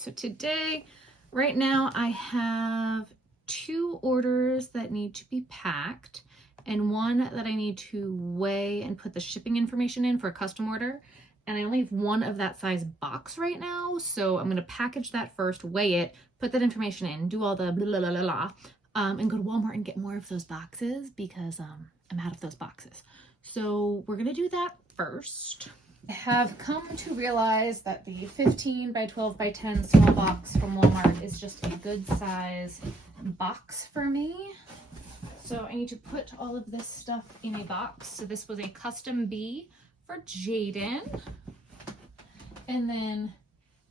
so today, right now, I have 2 orders that need to be packed and 1 that I need to weigh and put the shipping information in for a custom order. And I only have 1 of that size box right now, so I'm going to package that first, weigh it, put that information in, do all the blah, blah, blah, blah, blah, and go to Walmart and get more of those boxes because I'm out of those boxes. So we're going to do that first. I have come to realize that the 15 by 12 by 10 small box from Walmart is just a good size box for me. So I need to put all of this stuff in a box. So this was a custom bee for Jaden. And then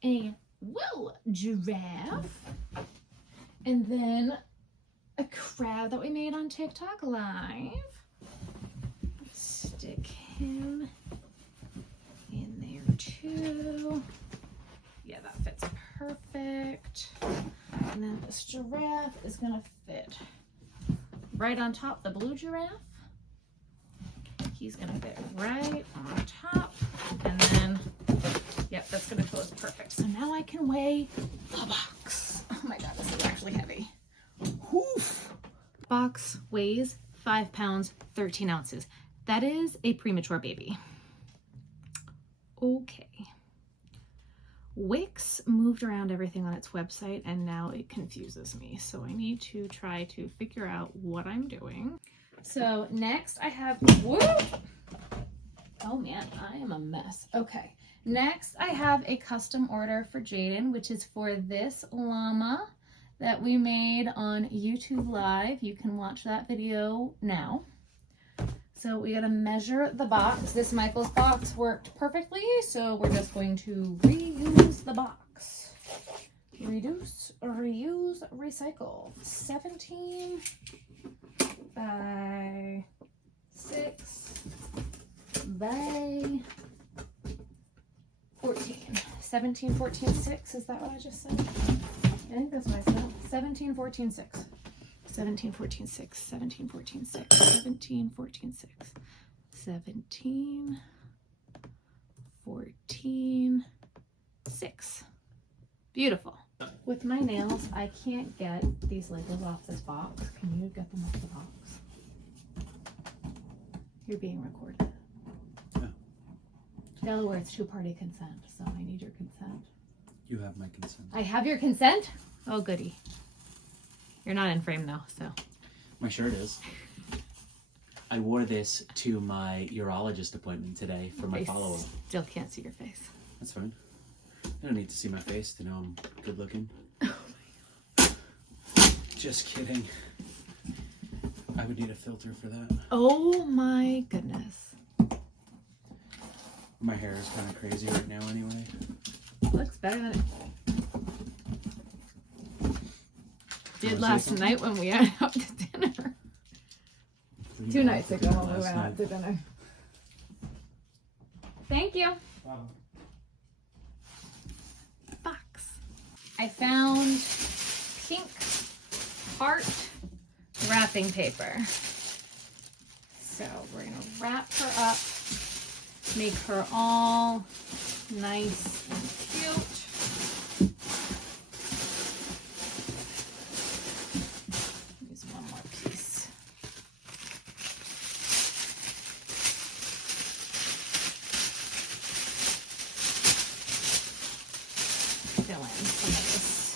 a wool giraffe. And then a crab that we made on TikTok Live. Stick him in there too. Yeah, that fits perfect. And then this giraffe is gonna fit right on top, the blue giraffe. He's gonna fit right on top. And then, yep, that's gonna close perfect. So now I can weigh the box. Oh my God, this is actually heavy. Oof. Box weighs 5 pounds, 13 ounces. That is a premature baby. Okay. Wix moved around everything on its website and now it confuses me. So I need to try to figure out what I'm doing. So next I have, whoop! Oh man, I am a mess. Okay. Next I have a custom order for Jaden, which is for this llama that we made on YouTube Live. You can watch that video now. So we gotta measure the box. This Michael's box worked perfectly, so we're just going to reuse the box. Reduce, reuse, recycle. 17 by 6 by 14. 17, 14, 6, is that what I just said? I think that's what I said. 17, 14, 6. 17, 14, 6, 17, 14, 6, 17, 14, 6, 17, 14, 6. Beautiful. With my nails, I can't get these labels off this box. Can you get them off the box? You're being recorded. Yeah. Delaware, it's 2-party consent, so I need your consent. You have my consent. I have your consent? Oh, goody. You're not in frame though, so. My shirt is. I wore this to my urologist appointment today for my follow-up. Still can't see your face. That's fine. I don't need to see my face to know I'm good looking. Just kidding. I would need a filter for that. Oh my goodness. My hair is kind of crazy right now anyway. Looks better than it did last night when we went out to dinner. 2 nights ago when we went out to dinner. Thank you. Wow. Box. I found pink heart wrapping paper. So we're gonna wrap her up, make her all nice and cute. Use one more piece. Fill in some of this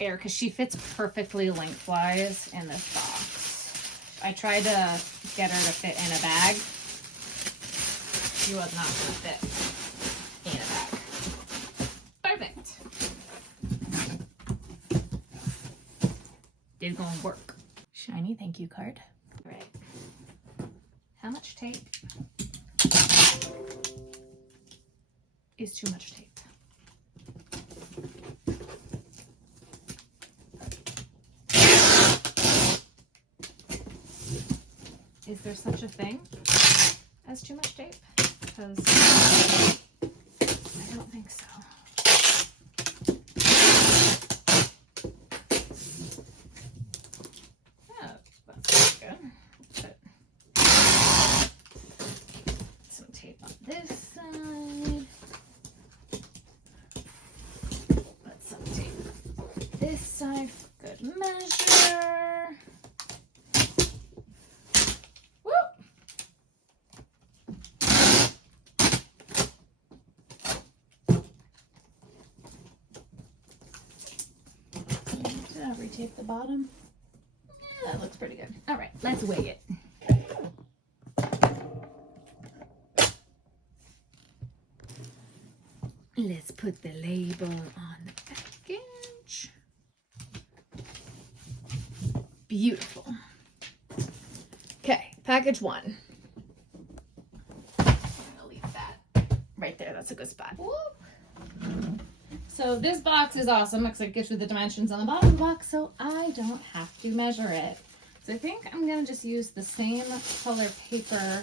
air because she fits perfectly lengthwise in this box. I tried to get her to fit in a bag. She was not going to fit in a bag. Perfect. It's going to work. Shiny thank you card. All right. How much tape is too much tape? Is there such a thing as too much tape? Because I don't think so. Yeah, that's good. Put some tape on this side. this side for good measure. Whoop. Did I retape the bottom? Yeah, that looks pretty good. All right, let's weigh it. Let's put the label on the package. Beautiful. Okay, package 1. I'm gonna leave that right there. That's a good spot. Whoop. So this box is awesome because it gives you the dimensions on the bottom of the box, so I don't have to measure it. So I think I'm gonna just use the same color paper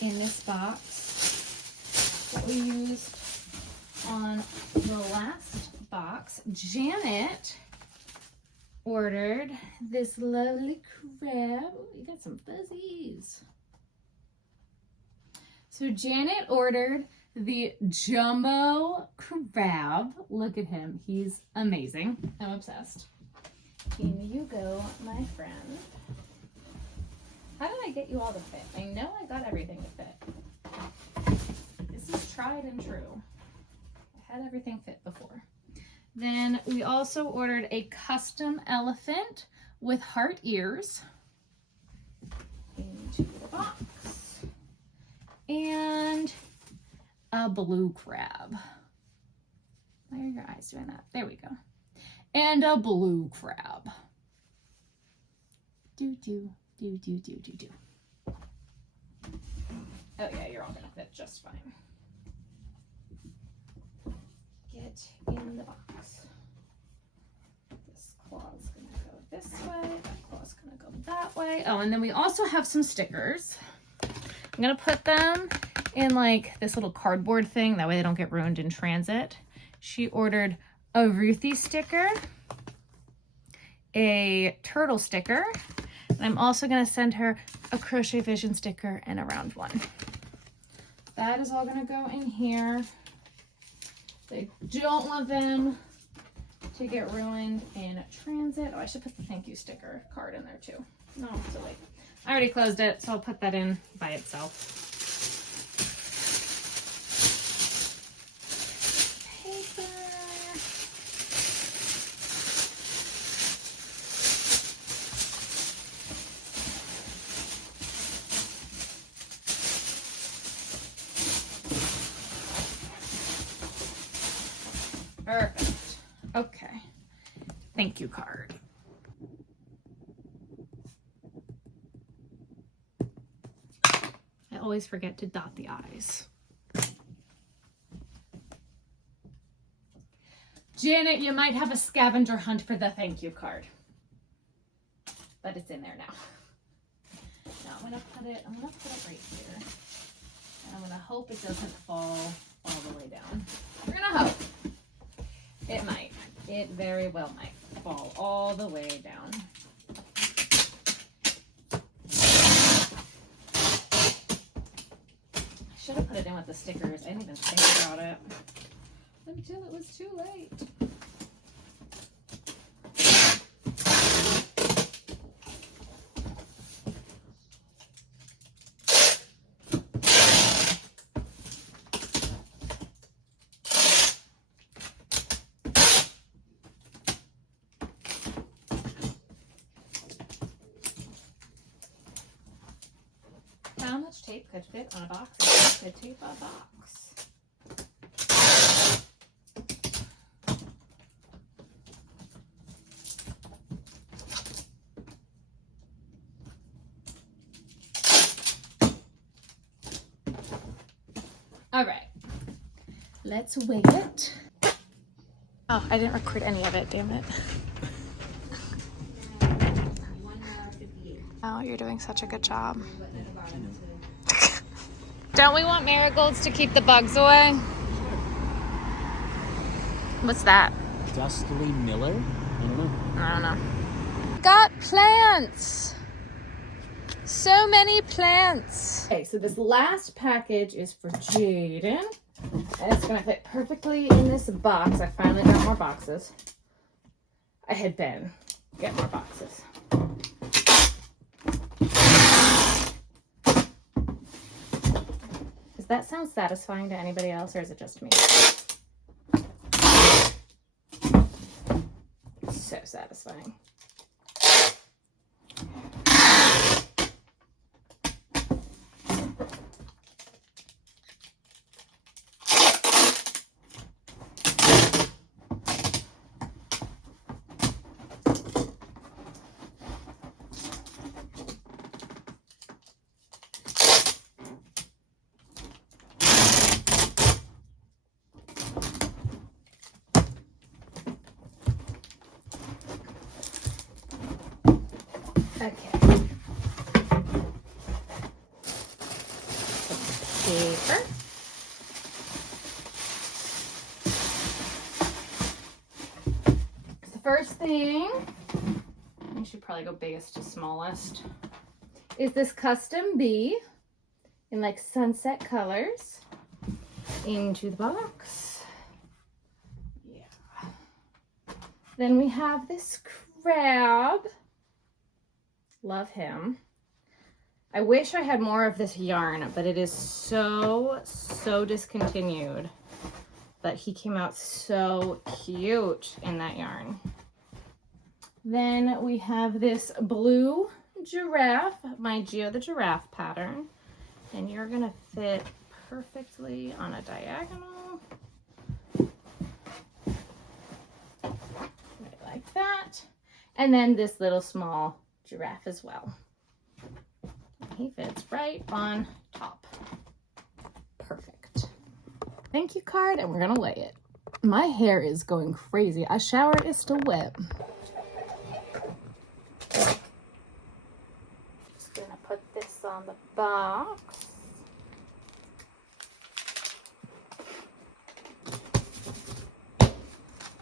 in this box that we used on the last box. Janet ordered this lovely crab. Ooh, you got some fuzzies. So Janet ordered the jumbo crab. Look at him. He's amazing. I'm obsessed. In you go, my friend. How did I get you all to fit? I know I got everything to fit. This is tried and true. I had everything fit before. Then we also ordered a custom elephant with heart ears into the box. And a blue crab. Why are your eyes doing that? There we go. And a blue crab. Do, do, do, do, do, do, do. Oh yeah, you're all gonna fit just fine. Get in the box. This claw's gonna go this way, that claw's gonna go that way. Oh, and then we also have some stickers. I'm gonna put them in like this little cardboard thing, that way they don't get ruined in transit. She ordered a Ruthie sticker, a turtle sticker, and I'm also gonna send her a Crochet Vision sticker and a round one. That is all gonna go in here. They don't want them to get ruined in transit. Oh, I should put the thank you sticker card in there too. No, so late. I already closed it, so I'll put that in by itself. Paper. Perfect. Okay. Thank you card. I always forget to dot the I's. Janet, you might have a scavenger hunt for the thank you card. But it's in there now. Now I'm gonna put it right here. And I'm gonna hope it doesn't fall all the way down. We're gonna hope. It might. It very well might fall all the way down. I should have put it in with the stickers. I didn't even think about it until it was too late. How much tape could fit on a box if you could tape a box? All right, let's weigh it. Oh, I didn't record any of it, damn it. Oh, you're doing such a good job. Don't we want marigolds to keep the bugs away? What's that? Dustly Miller? I don't know. Got plants. So many plants. Okay, so this last package is for Jaden. And it's gonna fit perfectly in this box. I finally got more boxes. I had been get more boxes. Does that sound satisfying to anybody else, or is it just me? So satisfying. Okay. Paper. The first thing, I should probably go biggest to smallest, is this custom bee in like sunset colors into the box. Yeah. Then we have this crab. Love him. I wish I had more of this yarn, but it is so discontinued. But he came out so cute in that yarn. Then we have this blue giraffe, my Geo the Giraffe pattern. And you're gonna fit perfectly on a diagonal. Right like that. And then this little small giraffe as well. He fits right on top. Perfect. Thank you card, and we're gonna lay it. My hair is going crazy. I showered, it's still wet. Just gonna put this on the box.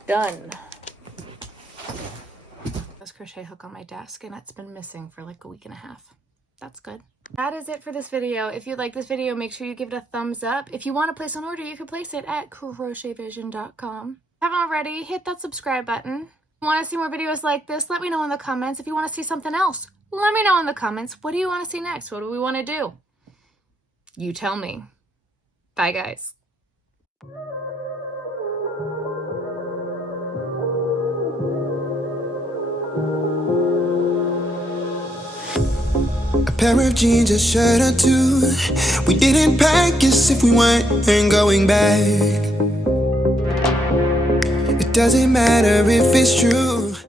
Done. Crochet hook on my desk, and it's been missing for like a week and a half. That's good. That is it for this video. If you like this video, make sure you give it a thumbs up. If you want to place an order, you can place it at crochetvision.com. Haven't already, hit that subscribe button. Want to see more videos like this? Let me know in the comments. If you want to see something else, let me know in the comments. What do you want to see next? What do we want to do? You tell me. Bye, guys. Pair of jeans, a shirt or two. We didn't pack as if we weren't going back. It doesn't matter if it's true.